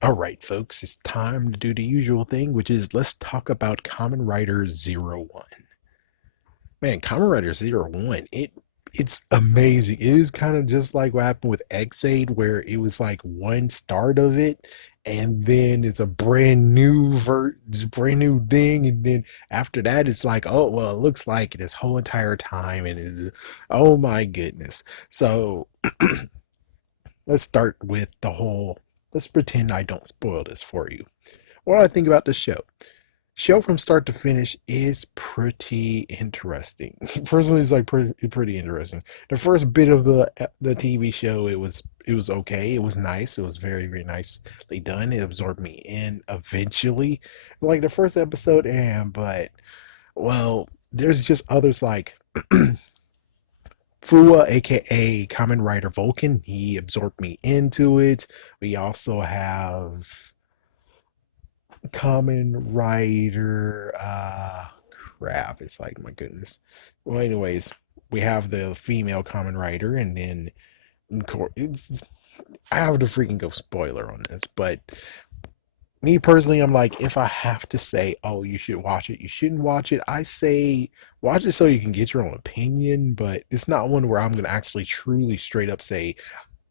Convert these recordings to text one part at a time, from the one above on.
All right, folks, it's time to do the usual thing, which is let's talk about Kamen Rider Zero One. Man, Kamen Rider Zero One, it's amazing. It is kind of just like what happened with X-Aid, where it was like one start of it, and then it's a brand new thing, and then after that, it's like, oh well, it looks like this whole entire time, and oh my goodness. So let's start with the whole. Let's pretend I don't spoil this for you. What do I think about the show? Show from start to finish is pretty interesting. Personally, it's like pretty interesting. The first bit of the TV show, it was okay. It was nice. It was very nicely done. It absorbed me in eventually, like the first episode, and but well, there's just others like Fua, aka Kamen Rider Vulcan. He absorbed me into it. We also have Common Rider. Crap. It's like, my goodness. Well, anyways, we have the female Common Rider, and then I have to freaking go spoiler on this, but me personally, I'm like, if I have to say, oh, you should watch it, you shouldn't watch it, I say watch it so you can get your own opinion, but it's not one where I'm gonna actually truly straight up say,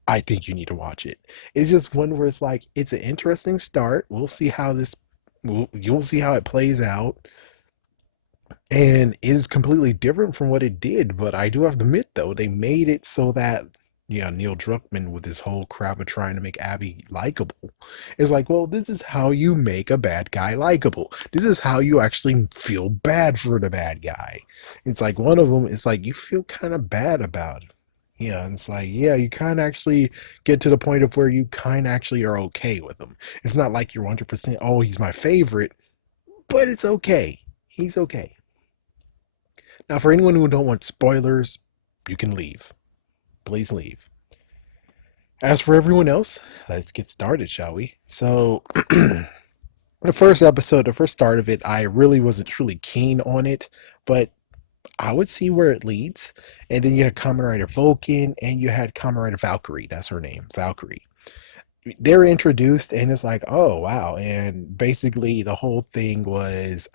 I think you need to watch it. It's just one where it's like it's an interesting start. We'll see how you'll see how it plays out, and it is completely different from what it did. But I do have to admit, though, they made it so that yeah, Neil Druckmann with his whole crap of trying to make Abby likable is like, well, this is how you make a bad guy likable. This is how you actually feel bad for the bad guy. It's like one of them is like you feel kind of bad about it. Yeah, and it's like, yeah, you kind of actually get to the point of where you kind of actually are okay with him. It's not like you're 100%, oh, he's my favorite, but it's okay. He's okay. Now, for anyone who don't want spoilers, you can leave. Please leave. As for everyone else, let's get started, shall we? So, the first episode, the first start of it, I really wasn't truly keen on it, but I would see where it leads. And then you had Kamen Rider Vulcan, and you had Kamen Rider Valkyrie. That's her name, Valkyrie. They're introduced, and it's like, oh wow! And basically, the whole thing was,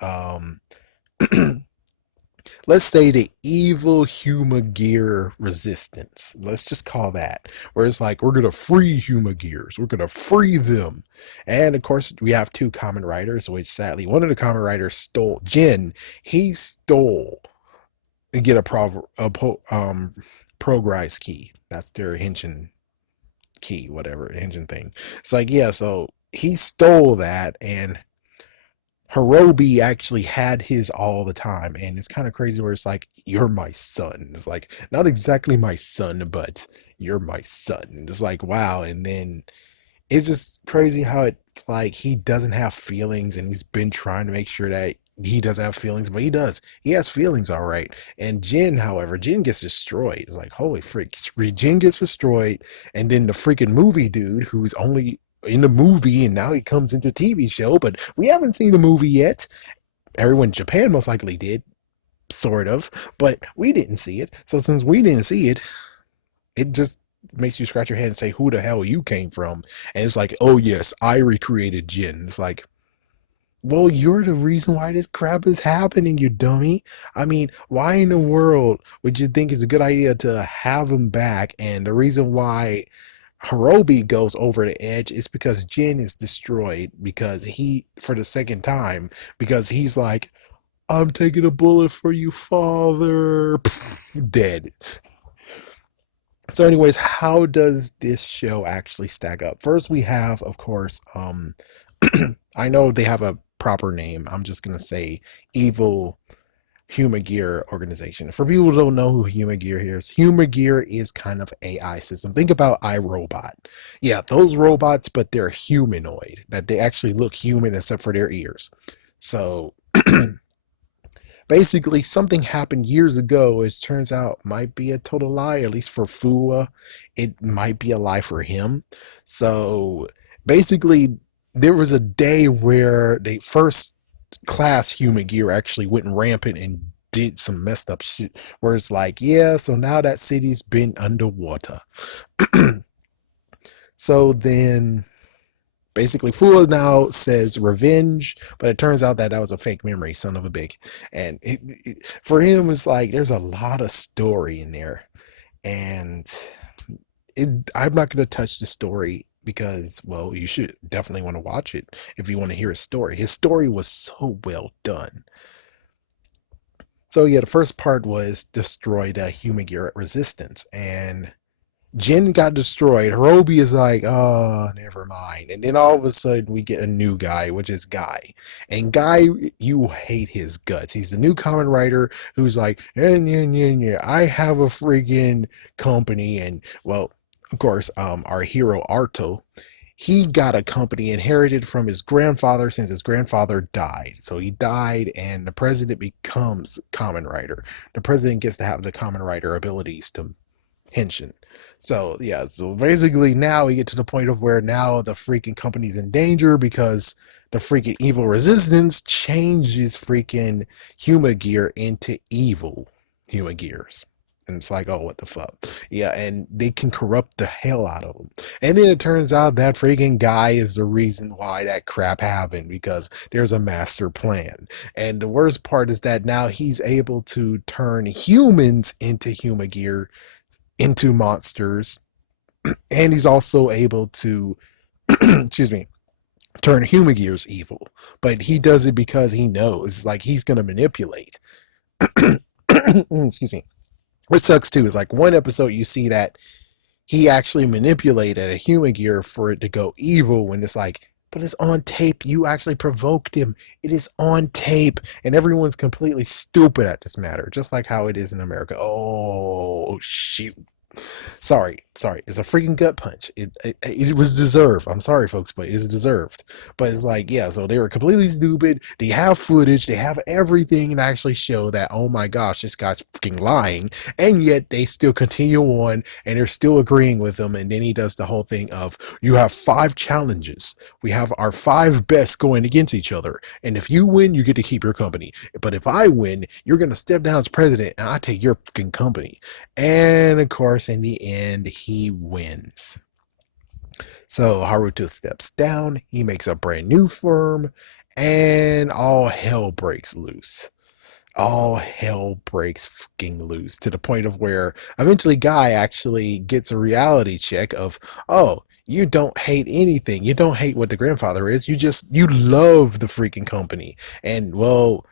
let's say the evil Huma Gear resistance. Let's just call that. Where it's like, we're gonna free Huma Gears. We're gonna free them. And of course, we have two Kamen Riders, which sadly, one of the Kamen Riders stole Jin. He stole and get progrise key. That's their Henshin key, whatever Henshin thing. It's like, yeah, so he stole that, and Hirobi actually had his all the time, and it's kind of crazy where it's like, you're my son. It's like, not exactly my son, but you're my son. It's like, wow. And then it's just crazy how it's like he doesn't have feelings, and he's been trying to make sure that he doesn't have feelings, but he does. He has feelings, all right. And Jin, however, Jin gets destroyed. It's like, holy freak. Jin gets destroyed, and then the freaking movie dude, who's only in the movie, and now he comes into TV show, but we haven't seen the movie yet. Everyone in Japan most likely did, sort of, but we didn't see it. So since we didn't see it, it just makes you scratch your head and say, who the hell you came from? And it's like, oh yes, I recreated Jin. It's like, well, you're the reason why this crap is happening, you dummy. I mean, why in the world would you think it's a good idea to have him back? And the reason why Hirobi goes over the edge is because Jin is destroyed because he, for the second time, because he's like, I'm taking a bullet for you, father. Pff, dead. So, anyways, how does this show actually stack up? First, we have, of course, I know they have a proper name. I'm just gonna say Evil Humor Gear organization. For people who don't know who Humor Gear is, Humor Gear is kind of AI system. Think about iRobot. Yeah, those robots, but they're humanoid. That they actually look human except for their ears. So basically, something happened years ago. It turns out might be a total lie, at least for Fua. It might be a lie for him. So basically, there was a day where they first class human gear actually went rampant and did some messed up shit where it's like, yeah, so now that city's been underwater. So then Basically, Fua now says revenge, but it turns out that that was a fake memory, son of a big. And for him, it's like there's a lot of story in there, and I'm not going to touch the story because, well, you should definitely want to watch it if you want to hear his story. His story was so well done. So yeah, the first part was destroy the human gear resistance, and Jin got destroyed. Hirobi is like, oh, never mind. And then all of a sudden, we get a new guy, which is Guy. And Guy, you hate his guts. He's the new common writer who's like, yeah, I have a freaking company. And, well, of course, our hero, Arto, he got a company inherited from his grandfather since his grandfather died. So he died, and the president becomes common writer. The president gets to have the common writer abilities to Henshin. So yeah, so basically now we get to the point of where now the freaking company's in danger because the freaking evil resistance changes freaking human gear into evil human gears. And it's like, oh, what the fuck? Yeah, and they can corrupt the hell out of them. And then it turns out that freaking guy is the reason why that crap happened because there's a master plan. And the worst part is that now he's able to turn humans into human gear into monsters, and he's also able to, excuse me, turn human gears evil. But he does it because he knows, like, he's gonna manipulate. Excuse me. What sucks too is like one episode you see that he actually manipulated a human gear for it to go evil when it's like, but it's on tape. You actually provoked him. It is on tape. And everyone's completely stupid at this matter, just like how it is in America. Oh, shoot. Sorry. It's a freaking gut punch. It was deserved. I'm sorry, folks, but it's deserved. But it's like, yeah, so they were completely stupid. They have footage, they have everything, and actually show that, oh my gosh, this guy's freaking lying. And yet they still continue on, and they're still agreeing with him. And then he does the whole thing of, you have 5 challenges. We have our 5 best going against each other. And if you win, you get to keep your company. But if I win, you're gonna step down as president, and I take your freaking company. And of course, in the end, he wins. So Haruto steps down, he makes a brand new firm, and all hell breaks loose. All hell breaks fucking loose to the point of where eventually Guy actually gets a reality check of, oh, you don't hate anything. You don't hate what the grandfather is. You love the freaking company. And well,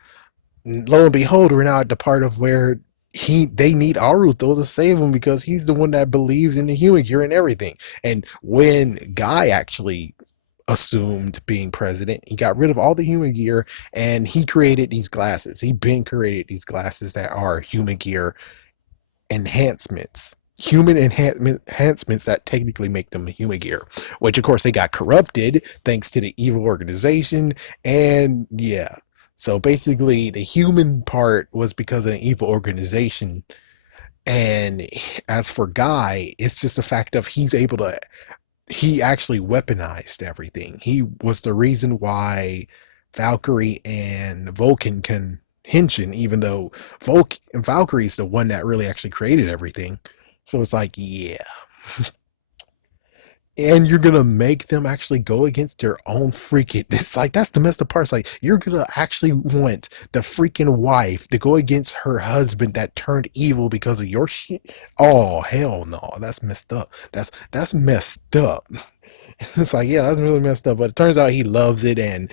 lo and behold, we're now at the part of where they need Aruto to save him because he's the one that believes in the human cure and everything. And when Guy actually assumed being president, he got rid of all the human gear and he created these glasses. He been created these glasses that are human gear enhancements. Human enhancements that technically make them human gear, which of course they got corrupted thanks to the evil organization. And yeah, so basically the human part was because of an evil organization. And as for Guy, it's just the fact of he actually weaponized everything. He was the reason why Valkyrie and Vulcan can henshin, even though Valkyrie's the one that really actually created everything. So it's like, yeah. And you're gonna make them actually go against their own freaking, it's like that's the messed up part. It's like you're gonna actually want the freaking wife to go against her husband that turned evil because of your shit. Oh hell no, that's messed up. That's messed up. It's like, yeah, that's really messed up. But it turns out he loves it. And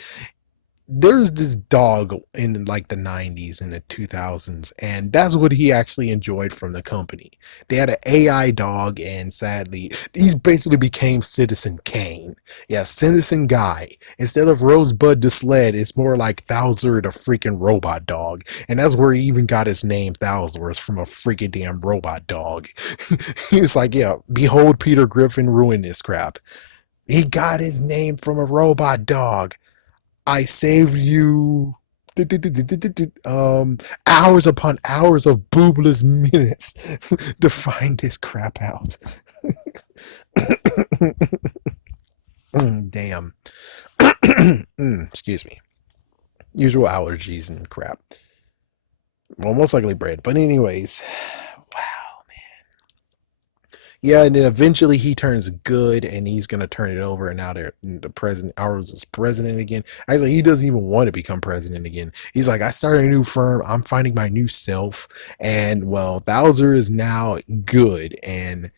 there's this dog in like the 90s and the 2000s, and that's what he actually enjoyed from the company. They had an AI dog, and sadly he's basically became Citizen Kane. Yeah, Citizen Guy. Instead of Rosebud the sled, it's more like Thouser the freaking robot dog. And that's where he even got his name, Thouser, is from a freaking damn robot dog. He was like, yeah, behold Peter Griffin ruin this crap. He got his name from a robot dog. I saved you hours upon hours of boobless minutes to find this crap out. Damn. Excuse me. Usual allergies and crap. Well, most likely bread. But anyways, wow. Yeah, and then eventually he turns good, and he's gonna turn it over, and now they're the president. Ours is president again. Actually, he doesn't even want to become president again. He's like, I started a new firm. I'm finding my new self, and well, Bowser is now good, and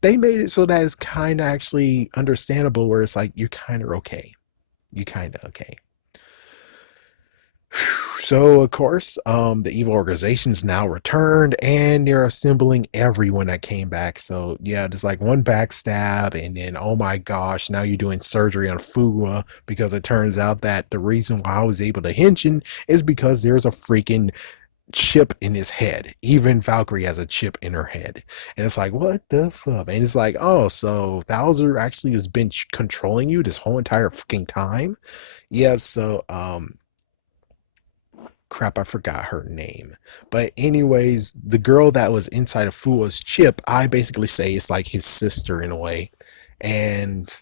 they made it so that it's kind of actually understandable. Where it's like you're kind of okay. You kind of okay. So of course, the evil organization's now returned, and they're assembling everyone that came back. So yeah, there's like one backstab, and then oh my gosh, now you're doing surgery on Fugua because it turns out that the reason why I was able to henshin is because there's a freaking chip in his head. Even Valkyrie has a chip in her head, and it's like what the fuck? And it's like, oh, so Bowser actually has been controlling you this whole entire fucking time. Yeah, so crap, I forgot her name. But anyways, the girl that was inside of Fua's chip, I basically say it's like his sister in a way. And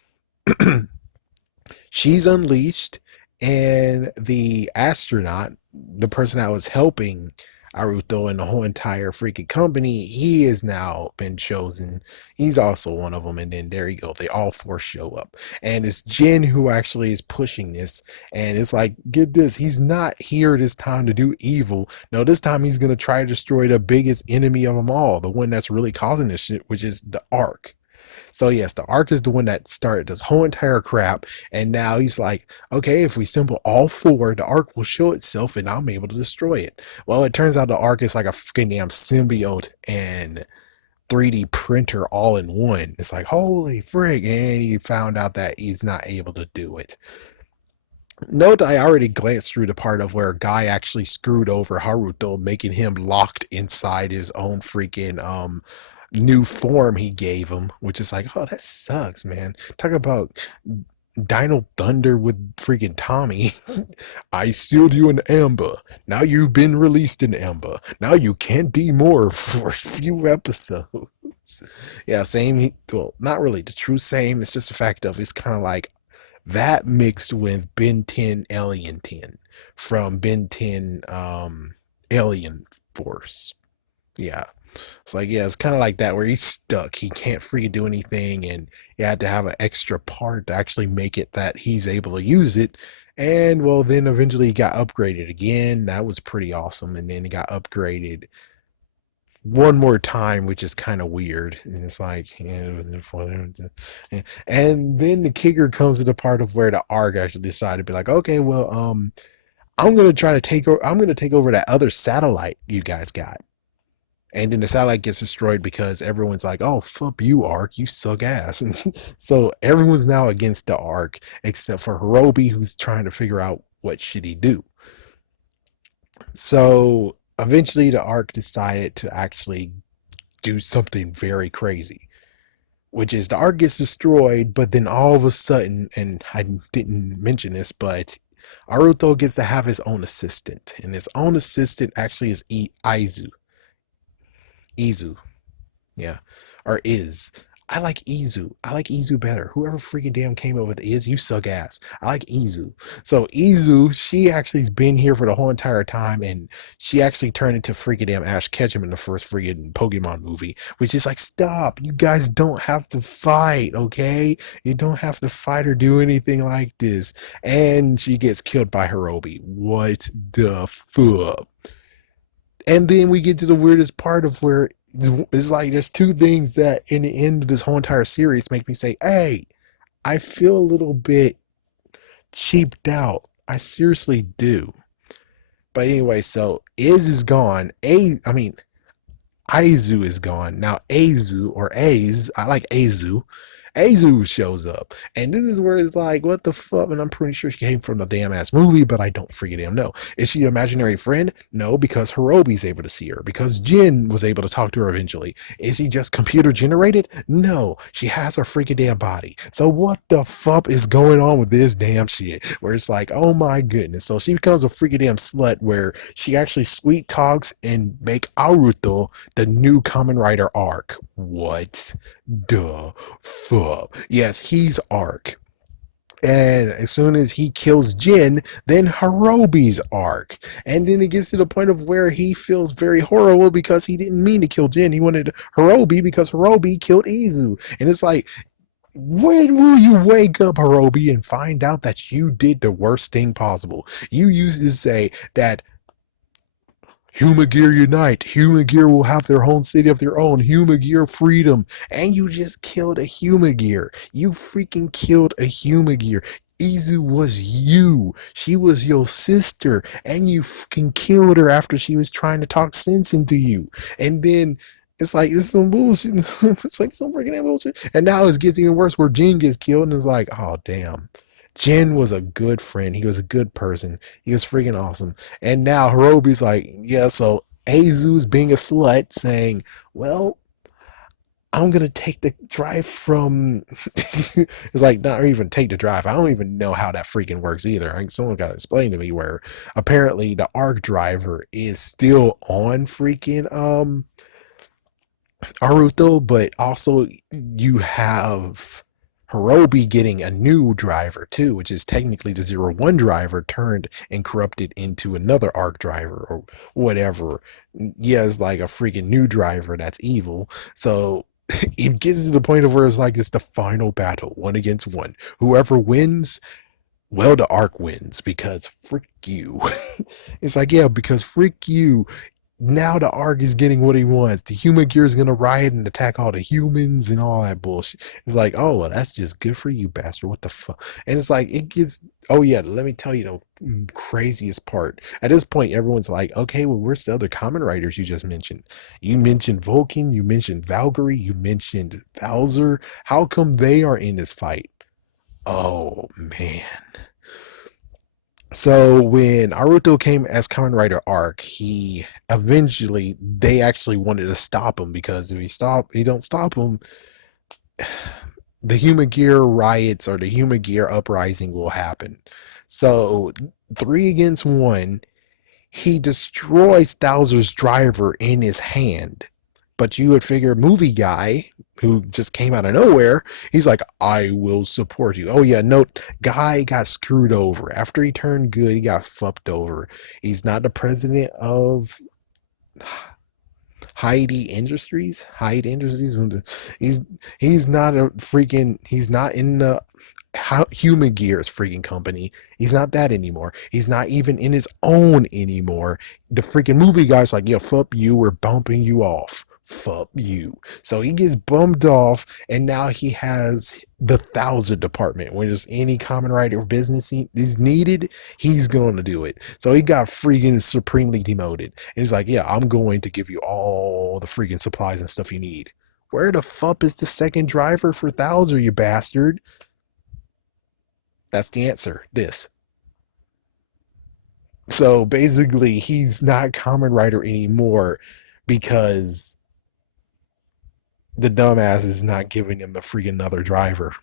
she's unleashed, and the astronaut, the person that was helping Aruto and the whole entire freaking company, he has now been chosen. He's also one of them, and then there you go. They all four show up, and it's Jin who actually is pushing this. And it's like, get this, he's not here this time to do evil. No, this time he's gonna try to destroy the biggest enemy of them all, the one that's really causing this shit, which is the Ark. So yes, the Ark is the one that started this whole entire crap, and now he's like, okay, if we assemble all four, the Ark will show itself, and I'm able to destroy it. Well, it turns out the Ark is like a freaking damn symbiote and 3D printer all in one. It's like, holy frig, and he found out that he's not able to do it. Note I already glanced through the part of where a guy actually screwed over Haruto, making him locked inside his own freaking new form he gave him, which is like, oh, that sucks, man. Talk about Dino Thunder with freaking Tommy. I sealed you in amber. Now you've been released in amber. Now you can't be more for a few episodes. Yeah, same. Well, not really the true same. It's just the fact of it's kind of like that mixed with Ben 10 Alien 10 from Ben 10 Alien Force. Yeah. It's like, yeah, it's kind of like that where he's stuck. He can't freaking do anything, and you had to have an extra part to actually make it that he's able to use it. And well, then eventually he got upgraded again. That was pretty awesome. And then he got upgraded one more time, which is kind of weird. And it's like, yeah, it was fun. And then the kicker comes to the part of where the ARG actually decided to be like, okay, well, I'm gonna try to take over. I'm gonna take over that other satellite you guys got. And then the satellite gets destroyed because everyone's like, oh, fuck you, Ark, you suck ass. And so everyone's now against the Ark, except for Hirobi, who's trying to figure out what should he do. So eventually the Ark decided to actually do something very crazy, which is the Ark gets destroyed, but then all of a sudden, and I didn't mention this, but Aruto gets to have his own assistant, and his own assistant actually is Izu. Izu. Yeah. Or is. I like Izu. I like Izu better. Whoever freaking damn came up with is, you suck ass. I like Izu. So Izu, she actually's been here for the whole entire time, and she actually turned into freaking damn Ash Ketchum in the first freaking Pokemon movie, which is like, stop. You guys don't have to fight, okay? You don't have to fight or do anything like this. And she gets killed by Hirobi. What the fuck? And then we get to the weirdest part of where it's like there's two things that in the end of this whole entire series make me say, hey, I feel a little bit cheaped out. I seriously do. But anyway, so is gone. I mean, Aizu is gone. Now Azu or Aiz, I like Azu. Azu shows up. And this is where it's like, what the fuck? And I'm pretty sure she came from the damn ass movie, but I don't freaking damn know. Is she an imaginary friend? No, because Hirobi's able to see her. Because Jin was able to talk to her eventually. Is she just computer generated? No, she has her freaking damn body. So what the fuck is going on with this damn shit? Where it's like, oh my goodness. So she becomes a freaking damn slut where she actually sweet talks and make Aruto the new Kamen Rider arc. What the fuck? Yes, he's Ark. And as soon as he kills Jin, then Hirobi's arc. And then it gets to the point of where he feels very horrible because he didn't mean to kill Jin. He wanted Hirobi because Hirobi killed Izu. And it's like, when will you wake up, Hirobi, and find out that you did the worst thing possible? You used to say that Human Gear unite. Human Gear will have their own city of their own. Human Gear freedom. And you just killed a Human Gear. You freaking killed a Human Gear. Izu was you. She was your sister. And you fucking killed her after she was trying to talk sense into you. And then it's like, it's some bullshit. It's like some freaking bullshit. And now it gets even worse where Jin gets killed. And it's like, oh, damn. Jin was a good friend. He was a good person. He was freaking awesome. And now Hirobi's like, yeah, so Azu's being a slut saying, well, I'm going to take the drive from. It's like, not even take the drive. I don't even know how that freaking works either. Someone got to explain to me where apparently the arc driver is still on freaking Naruto, but also you have Hirobi getting a new driver too, which is technically the 01 driver turned and corrupted into another arc driver or whatever. Yeah, it's like a freaking new driver that's evil. So it gets to the point of where it's like it's the final battle, one against one. Whoever wins, well, the arc wins because frick you. It's like, yeah, because frick you. Now the arc is getting what he wants. The human gear is gonna riot and attack all the humans and all that bullshit. It's like, oh well, that's just good for you, bastard. What the fuck? And it's like it gets. Oh yeah, let me tell you the craziest part. At this point, everyone's like, okay, well, where's the other common writers you just mentioned? You mentioned Vulcan, you mentioned Valkyrie, you mentioned Bowser. How come they are in this fight? Oh man. So when Naruto came as Kamen Rider Arc, he eventually they actually wanted to stop him because if he don't stop him, the Human Gear riots or the Human Gear uprising will happen. So 3 against 1, he destroys Bowser's driver in his hand. But you would figure movie guy who just came out of nowhere, he's like, I will support you. Oh yeah, no, guy got screwed over. After he turned good, he got fucked over. He's not the president of Hyde Industries. He's he's not a freaking. He's not in the Human Gears freaking company. He's not that anymore. He's not even in his own anymore. The freaking movie guy's like, yo, fuck you. We're bumping you off. Fuck you. So he gets bumped off, and now he has the 1,000 department. When there's any common right or business is needed, he's going to do it. So he got freaking supremely demoted. And he's like, yeah, I'm going to give you all the freaking supplies and stuff you need. Where the fuck is the second driver for 1,000, you bastard? That's the answer. This. So basically, he's not Common Rider anymore because the dumbass is not giving him a freaking another driver.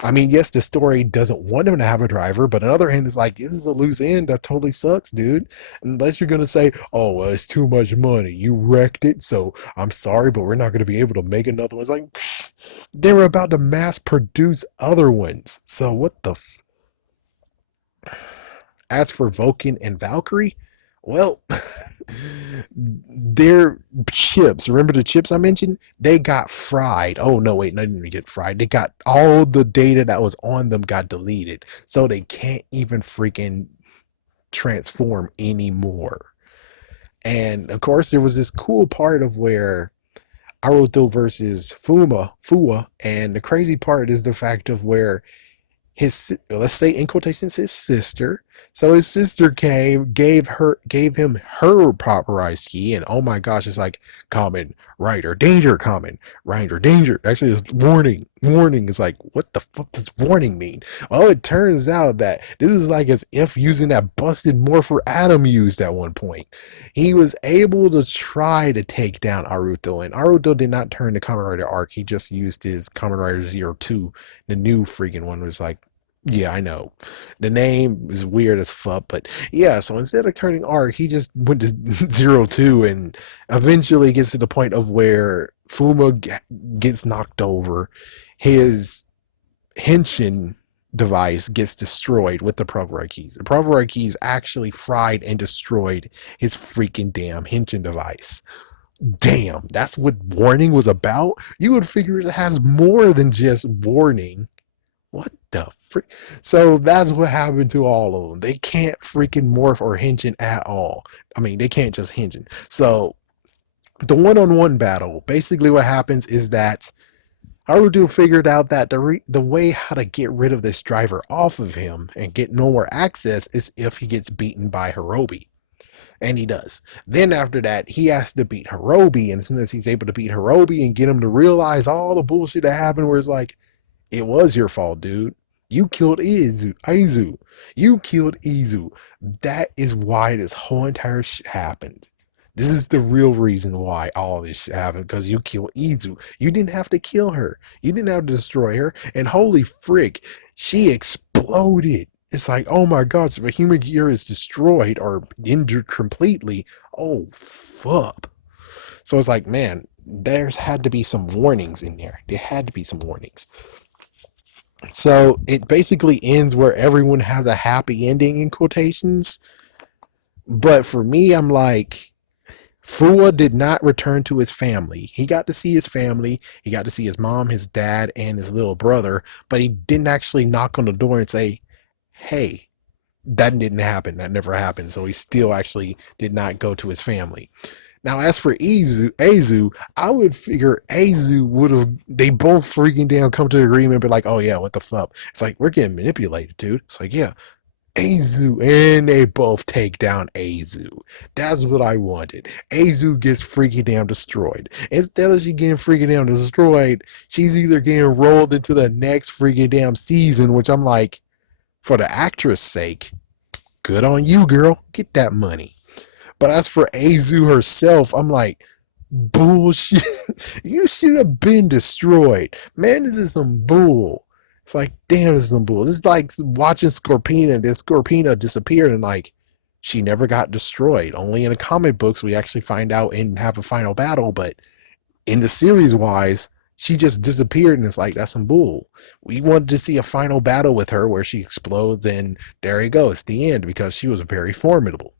I mean, yes, the story doesn't want him to have a driver, but on the other hand, it's like, this is a loose end. That totally sucks, dude. Unless you're going to say, oh, well, it's too much money. You wrecked it, so I'm sorry, but we're not going to be able to make another one. It's like, pfft, they were about to mass produce other ones. So what the As for Vulcan and Valkyrie, well, their chips, remember the chips I mentioned? They got fried. Oh, no, wait, no, they didn't get fried. They got all the data that was on them got deleted. So they can't even freaking transform anymore. And of course, there was this cool part of where Aruto versus Fua, and the crazy part is the fact of where let's say in quotations his sister, so his sister gave him her popperized key, and oh my gosh, it's like Kamen Rider danger, Kamen Rider danger. Actually, it's warning. Is like, what the fuck does warning mean? Well, it turns out that this is like as if using that busted morpher Adam used at one point. He was able to try to take down Aruto, and Aruto did not turn the Kamen Rider arc. He just used his Kamen Rider 02. The new freaking one was like, yeah, I know. The name is weird as fuck, but yeah, so instead of turning arc, he just went to 02 and eventually gets to the point of where Fuma gets knocked over. His henshin device gets destroyed with the Provorite keys. The Provorite keys actually fried and destroyed his freaking damn Henshin device. Damn, that's what warning was about? You would figure it has more than just warning. What the frick? So that's what happened to all of them. They can't freaking morph or Henshin at all. I mean, they can't just Henshin. So the one-on-one battle, basically what happens is that Haruto figured out that the way how to get rid of this driver off of him and get no more access is if he gets beaten by Hirobi. And he does. Then after that, he has to beat Hirobi. And as soon as he's able to beat Hirobi and get him to realize all the bullshit that happened, where it's like, it was your fault, dude. You killed Izu. You killed Izu. That is why this whole entire shit happened. This is the real reason why all this shit happened, because you killed Izu. You didn't have to kill her. You didn't have to destroy her. And holy frick, she exploded. It's like, oh my god, so if a human gear is destroyed or injured completely, oh fuck. So it's like, man, there's had to be some warnings in there. There had to be some warnings. So it basically ends where everyone has a happy ending in quotations. But for me, I'm like, Fua did not return to his family. He got to see his family. He got to see his mom, his dad, and his little brother. But he didn't actually knock on the door and say, hey, that didn't happen. That never happened. So he still actually did not go to his family. Now, as for Azu, I would figure Azu would have, they both freaking down come to an agreement, but like, oh yeah, what the fuck? It's like, we're getting manipulated, dude. It's like, yeah, Azu, and they both take down Azu. That's what I wanted. Azu gets freaking damn destroyed. Instead of she getting freaking damn destroyed, she's either getting rolled into the next freaking damn season, which I'm like, for the actress' sake, good on you, girl. Get that money. But as for Azu herself, I'm like, bullshit. You should have been destroyed. Man, this is some bull. It's like, damn, this is some bull. This is like watching Scorpina, and then Scorpina disappeared, and like, she never got destroyed. Only in the comic books we actually find out and have a final battle, but in the series wise, she just disappeared, and it's like, that's some bull. We wanted to see a final battle with her where she explodes, and there you go. It's the end, because she was very formidable.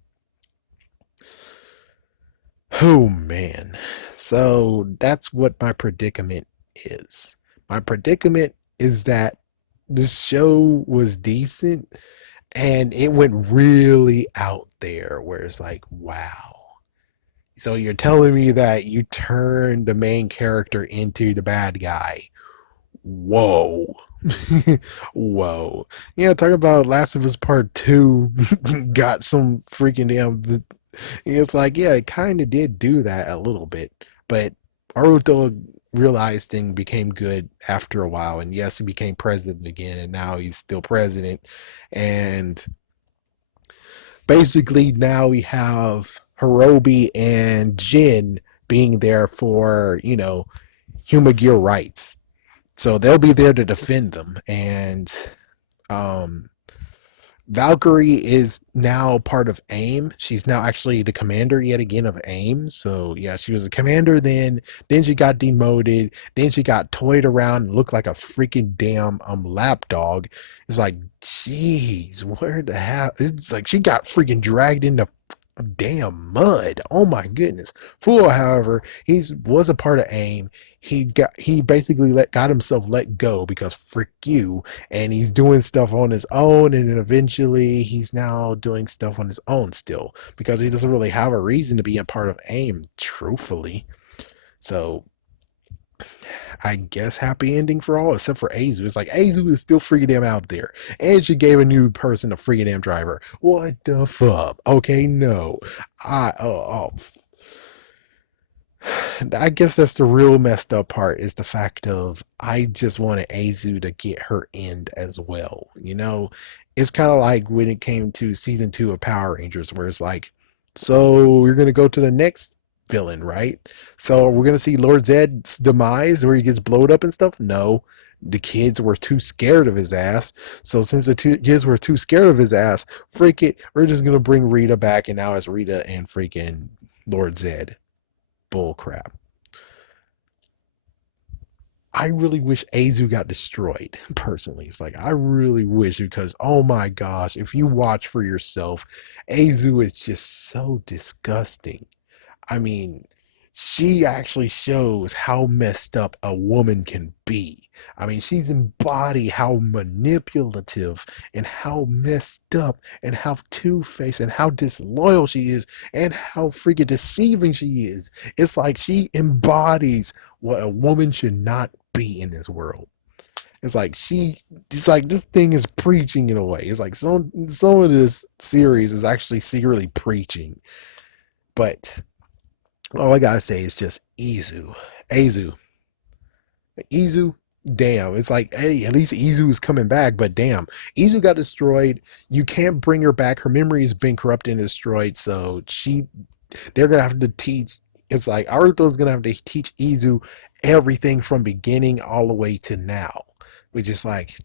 Oh man. So that's what my predicament is. My predicament is that this show was decent and it went really out there where it's like, wow. So you're telling me that you turned the main character into the bad guy. Whoa. Whoa. Yeah, talk about Last of Us Part 2 got some freaking damn. It's like, yeah, it kind of did do that a little bit, but Naruto realized and became good after a while. And yes, he became president again, and now he's still president. And basically, now we have Hirobi and Jin being there for, human gear rights. So they'll be there to defend them. And um, Valkyrie is now part of AIM. She's now actually the commander yet again of AIM. So yeah, she was a commander then she got demoted, then she got toyed around and looked like a freaking damn lapdog. It's like, jeez, where the hell? It's like she got freaking dragged into damn mud. Oh my goodness. Fool, however, he was a part of AIM. He basically got himself let go because frick you, and he's doing stuff on his own, and then eventually he's now doing stuff on his own still because he doesn't really have a reason to be a part of AIM, truthfully. So I guess happy ending for all except for Azu. It's like Azu is still freaking damn out there, and she gave a new person a freaking damn driver. What the fuck? Okay, no, I guess that's the real messed up part is the fact of I just wanted Azu to get her end as well. It's kind of like when it came to season 2 of Power Rangers, where it's like, so we're gonna go to the next villain, right? So we're gonna see Lord Zed's demise where he gets blowed up and stuff. No, the kids were too scared of his ass. So since the kids were too scared of his ass, freak it, we're just gonna bring Rita back, and now it's Rita and freaking Lord Zed. Bull crap. I really wish Azu got destroyed, personally. It's like, I really wish, because, oh my gosh, if you watch for yourself, Azu is just so disgusting. I mean, she actually shows how messed up a woman can be. I mean, she's embodied how manipulative and how messed up and how two-faced and how disloyal she is and how freaking deceiving she is. It's like she embodies what a woman should not be in this world. It's like it's like this thing is preaching in a way. It's like some of this series is actually secretly preaching. But all I gotta say is just Izu, Izu. Damn, it's like, hey, at least Izu is coming back, but damn, Izu got destroyed. You can't bring her back. Her memory has been corrupted and destroyed. So they're gonna have to teach. It's like Naruto's gonna have to teach Izu everything from beginning all the way to now, which is like,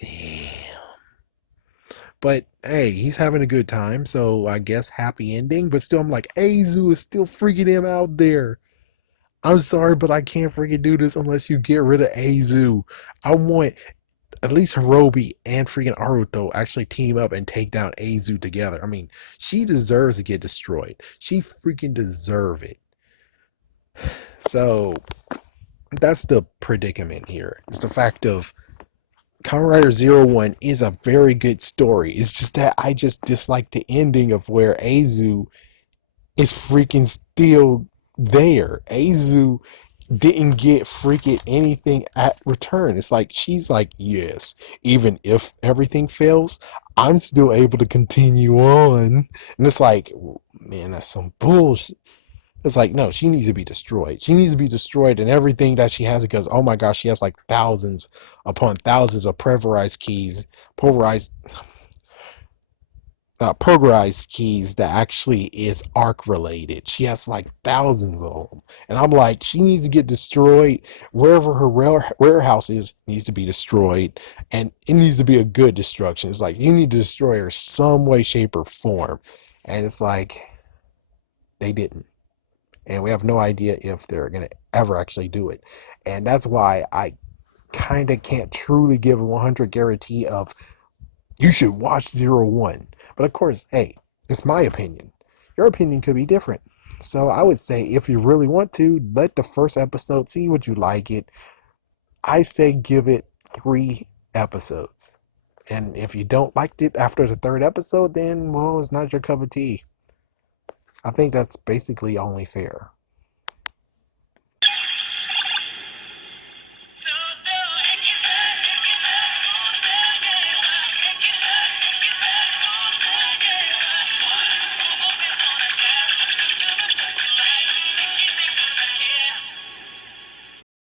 damn. But hey, he's having a good time, so I guess happy ending. But still, I'm like, Izu is still freaking him out there. I'm sorry, but I can't freaking do this unless you get rid of Azu. I want at least Hirobi and freaking Naruto actually team up and take down Azu together. I mean, she deserves to get destroyed. She freaking deserve it. So that's the predicament here. It's the fact of Kamen Rider Zero One is a very good story. It's just that I just dislike the ending of where Azu is freaking still there. Azu didn't get freaking anything at return. It's like she's like, yes, even if everything fails, I'm still able to continue on. And it's like, man, that's some bullshit. It's like, no, she needs to be destroyed. She needs to be destroyed, and everything that she has, because oh my gosh, she has like thousands upon thousands of pulverized keys that actually is arc related. She has like thousands of them, and I'm like, she needs to get destroyed. Wherever her warehouse is needs to be destroyed, and it needs to be a good destruction. It's like you need to destroy her some way, shape, or form, and it's like they didn't, and we have no idea if they're gonna ever actually do it, and that's why I kind of can't truly give a 100 guarantee of you should watch Zero One. But of course, hey, it's my opinion. Your opinion could be different. So I would say if you really want to, let the first episode see what you like it. I say give it 3 episodes. And if you don't like it after the third episode, then, well, it's not your cup of tea. I think that's basically only fair.